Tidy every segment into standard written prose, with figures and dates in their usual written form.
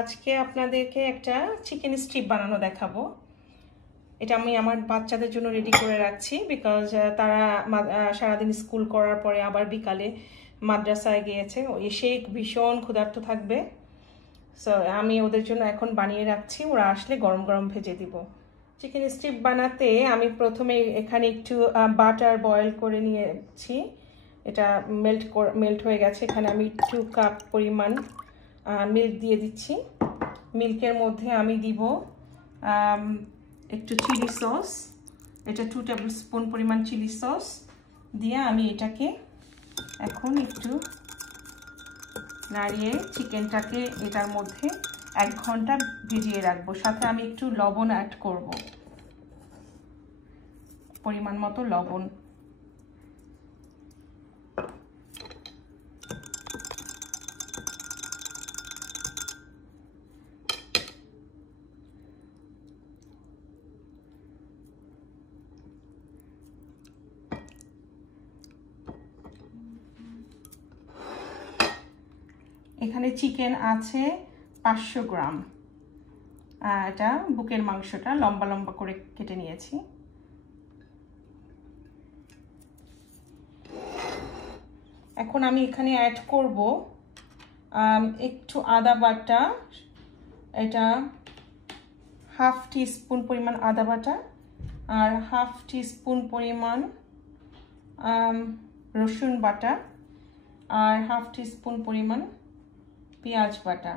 আজকে আপনাদেরকে একটা চিকেন স্ট্রিপ বানানো দেখাবো। এটা আমি আমার বাচ্চাদের জন্য রেডি করে রাখছি, বিকজ তারা সারাদিন স্কুল করার পরে আবার বিকালে মাদ্রাসায় গিয়েছে, এসে ভীষণ ক্ষুধার্ত থাকবে। সো আমি ওদের জন্য এখন বানিয়ে রাখছি, ওরা আসলে গরম গরম ভেজে দিব। চিকেন স্ট্রিপ বানাতে আমি প্রথমে এখানে একটু বাটার বয়েল করে নিয়েছি। এটা মেল্ট হয়ে গেছে। এখানে আমি 2 কাপ পরিমাণ মিল্ক দিয়ে দিচ্ছি। মিল্কের মধ্যে আমি দিব একটু চিলি সস, এটা 2 টেবিল স্পুন পরিমাণ চিলি সস দিয়ে আমি এটাকে এখন একটু নাড়িয়ে চিকেনটাকে এটার মধ্যে 1 ঘন্টা ভিজিয়ে রাখবো। সাথে আমি একটু লবণ অ্যাড করব, পরিমাণ মতো লবণ। এখানে চিকেন আছে 500 গ্রাম। এটা বুকের মাংসটা লম্বা লম্বা করে কেটে নিয়েছি। এখন আমি এখানে অ্যাড করব একটু আদা বাটা, এটা 1/2 টিস্পুন পরিমাণ আদা বাটা আর 1/2 টিস্পুন পরিমাণ রসুন বাটা আর 1/2 টিস্পুন পরিমাণ পেঁয়াজ বাটা।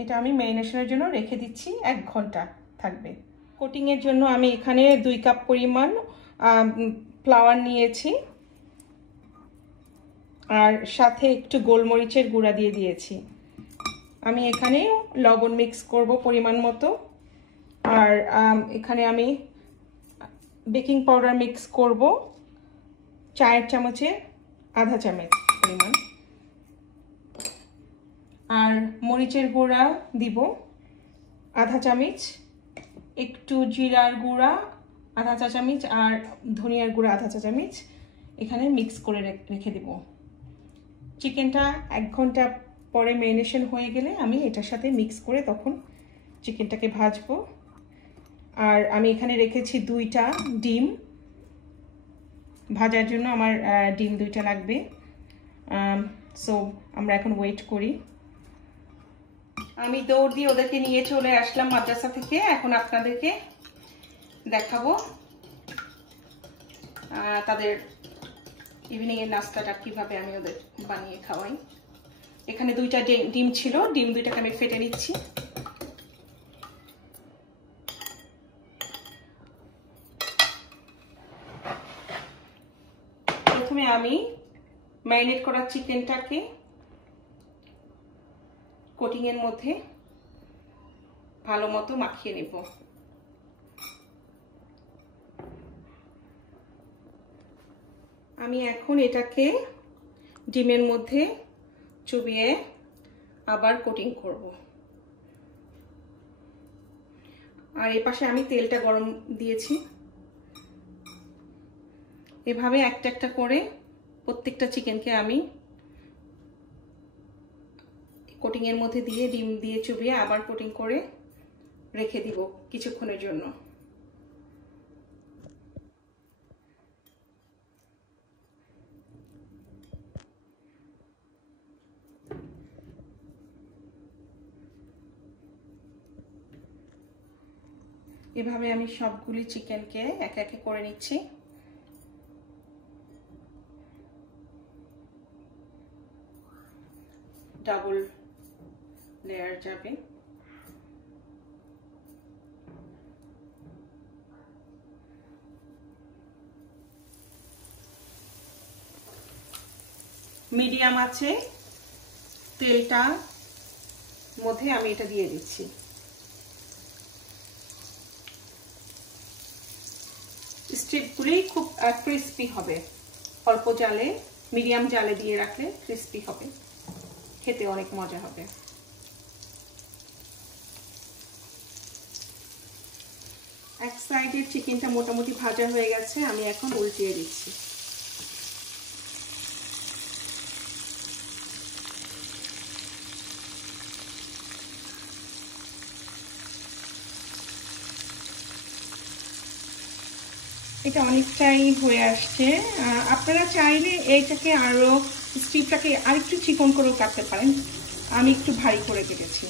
এটা আমি ম্যারিনেশনের জন্য রেখে দিচ্ছি, 1 ঘন্টা থাকবে। কোটিংয়ের জন্য আমি এখানে 2 কাপ পরিমাণ ফ্লাওয়ার নিয়েছি আর সাথে একটু গোলমরিচের গুঁড়া দিয়ে দিয়েছি। আমি এখানে লবণ মিক্স করব পরিমাণ মতো, আর এখানে আমি বেকিং পাউডার মিক্স করব 4 চামচের আধা চামচ পরিমাণ, আর মরিচের গুঁড়া দিব আধা চামচ, একটু জিরার গুঁড়া আধা চা চামচ আর ধনিয়ার গুঁড়া আধা চা চামচ এখানে মিক্স করে রেখে দেব। চিকেনটা 1 ঘন্টা পরে ম্যারিনেশন হয়ে গেলে আমি এটার সাথে মিক্স করে তখন চিকেনটাকে ভাজবো। আর আমি এখানে রেখেছি 2টা ডিম, ভাজার জন্য আমার ডিম 2টা লাগবে। সো আমরা এখন ওয়েট করি। আমি দৌড় দিয়ে ওদেরকে নিয়ে চলে আসলাম মাদ্রাসা থেকে। এখন আপনাদেরকে দেখাবো তাদের ইভিনিং এর নাস্তাটা কিভাবে আমি ওদের বানিয়ে খাওয়াই। এখানে 2টা ডিম ছিল, ডিম 2টাকে আমি ফেটে নিচ্ছি। প্রথমে আমি ম্যারিনেট করা চিকেনটাকে কোটিং এর মধ্যে ভালো মতো মাখিয়ে নেব। আমি এখন এটাকে ডিমের মধ্যে চুবিয়ে আবার কোটিং করব। আর এই পাশে আমি তেলটা গরম দিয়েছি। এভাবে একটা একটা করে প্রত্যেকটা চিকেনকে আমি কোটিং এর মধ্যে দিয়ে ডিম দিয়ে চুবিয়ে আবার কোটিং করে রেখে দিব কিছুক্ষণের জন্য। এভাবে আমি সবগুলি চিকেনকে একে একে করে নিচ্ছি। ডাবল লেয়ার যাবে। মিডিয়াম আছে তেলটা মধ্যে আমি এটা দিয়ে দিচ্ছি। স্ট্রিপগুলি খুব ক্রিস্পি হবে, অল্প জালে মিডিয়াম জালে দিয়ে রাখলে ক্রিস্পি হবে, খেতে অনেক মজা হবে। এক সাইডের চিকেনটা মোটামুটি ভাজা হয়ে গেছে, আমি এখন উল্টিয়ে দিচ্ছি। এটা অনেকটাই হয়ে আসছে। আপনারা চাইলে এইটাকে আরও স্ট্রিপটাকে আরেকটু চিকন করেও কাটতে পারেন, আমি একটু ভারী করে কেটেছি।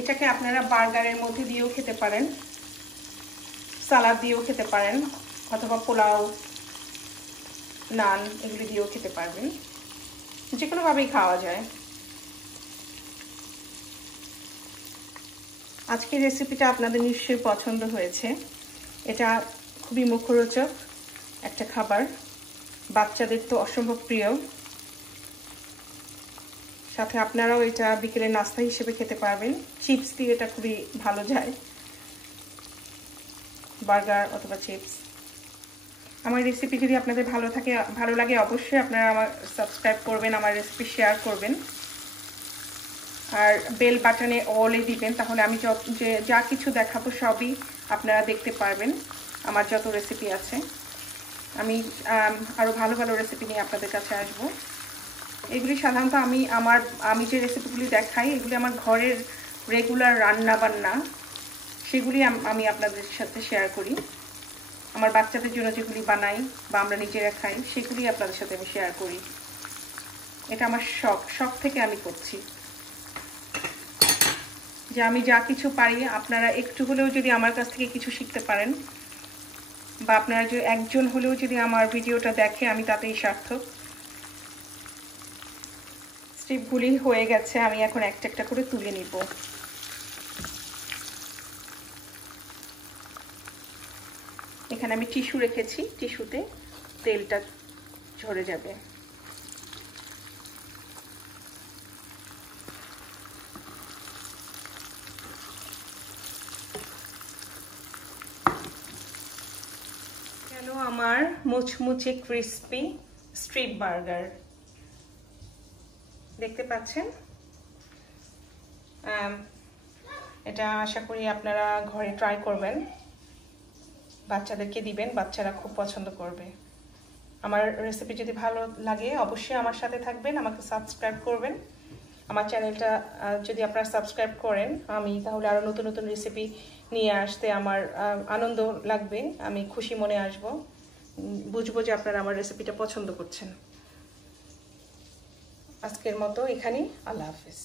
এটাকে আপনারা বার্গারের মধ্যে দিয়েও খেতে পারেন, সালাদ দিয়েও খেতে পারেন, অথবা পোলাও, নান এগুলি দিয়েও খেতে পারবেন, যে কোনোভাবেই খাওয়া যায়। আজকের রেসিপিটা আপনাদের নিশ্চয়ই পছন্দ হয়েছে। এটা খুবই মুখরোচক একটা খাবার, বাচ্চাদের তো অসম্ভব প্রিয়। সাথে আপনারাও এটা বিকেলের নাস্তা হিসেবে খেতে পারবেন। চিপস দিয়ে এটা খুবই ভালো যায়, বার্গার অথবা চিপস। আমার রেসিপি যদি আপনাদের ভালো লাগে অবশ্যই আপনারা আমার সাবস্ক্রাইব করবেন, আমার রেসিপি শেয়ার করবেন, আর বেল বাটনে অলে দিবেন, তাহলে আমি যা কিছু দেখাবো সবই আপনারা দেখতে পারবেন। আমার যত রেসিপি আছে, আমি আরও ভালো ভালো রেসিপি নিয়ে আপনাদের কাছে আসবো। এগুলি সাধারণত আমি যে রেসিপিগুলি দেখাই, এগুলি আমার ঘরের রেগুলার রান্না বান্না, সেগুলি আমি আপনাদের সাথে শেয়ার করি। আমার বাচ্চাদের জন্য যেগুলি বানাই বা আমরা নিজেরা খাই, সেগুলি আপনাদের সাথে আমি শেয়ার করি। এটা আমার শখ থেকে আমি করছি, যে আমি যা কিছু পারি আপনারা একটু হলেও যদি আমার কাছ থেকে কিছু শিখতে পারেন, বা আপনারা যে একজন হলেও যদি আমার ভিডিওটা দেখে, আমি তাতেই সার্থক। স্ট্রিপগুলি হয়ে গেছে, আমি এখন একটা একটা করে তুলে নিব। এখানে আমি টিস্যু রেখেছি, টিস্যুতে তেলটা ঝরে যাবে। গেল আমার মুচমুচে ক্রিস্পি স্ট্রিট বার্গার, দেখতে পাচ্ছেন। এটা আশা করি আপনারা ঘরে ট্রাই করবেন, বাচ্চাদেরকে দিবেন, বাচ্চারা খুব পছন্দ করবে। আমার রেসিপি যদি ভালো লাগে অবশ্যই আমার সাথে থাকবেন, আমাকে সাবস্ক্রাইব করবেন। আমার চ্যানেলটা যদি আপনারা সাবস্ক্রাইব করেন, আমি তাহলে আরও নতুন নতুন রেসিপি নিয়ে আসতে আমার আনন্দ লাগবে, আমি খুশি মনে আসবো, বুঝবো যে আপনারা আমার রেসিপিটা পছন্দ করছেন। আজকের মতো এখানেই, আল্লাহ হাফেজ।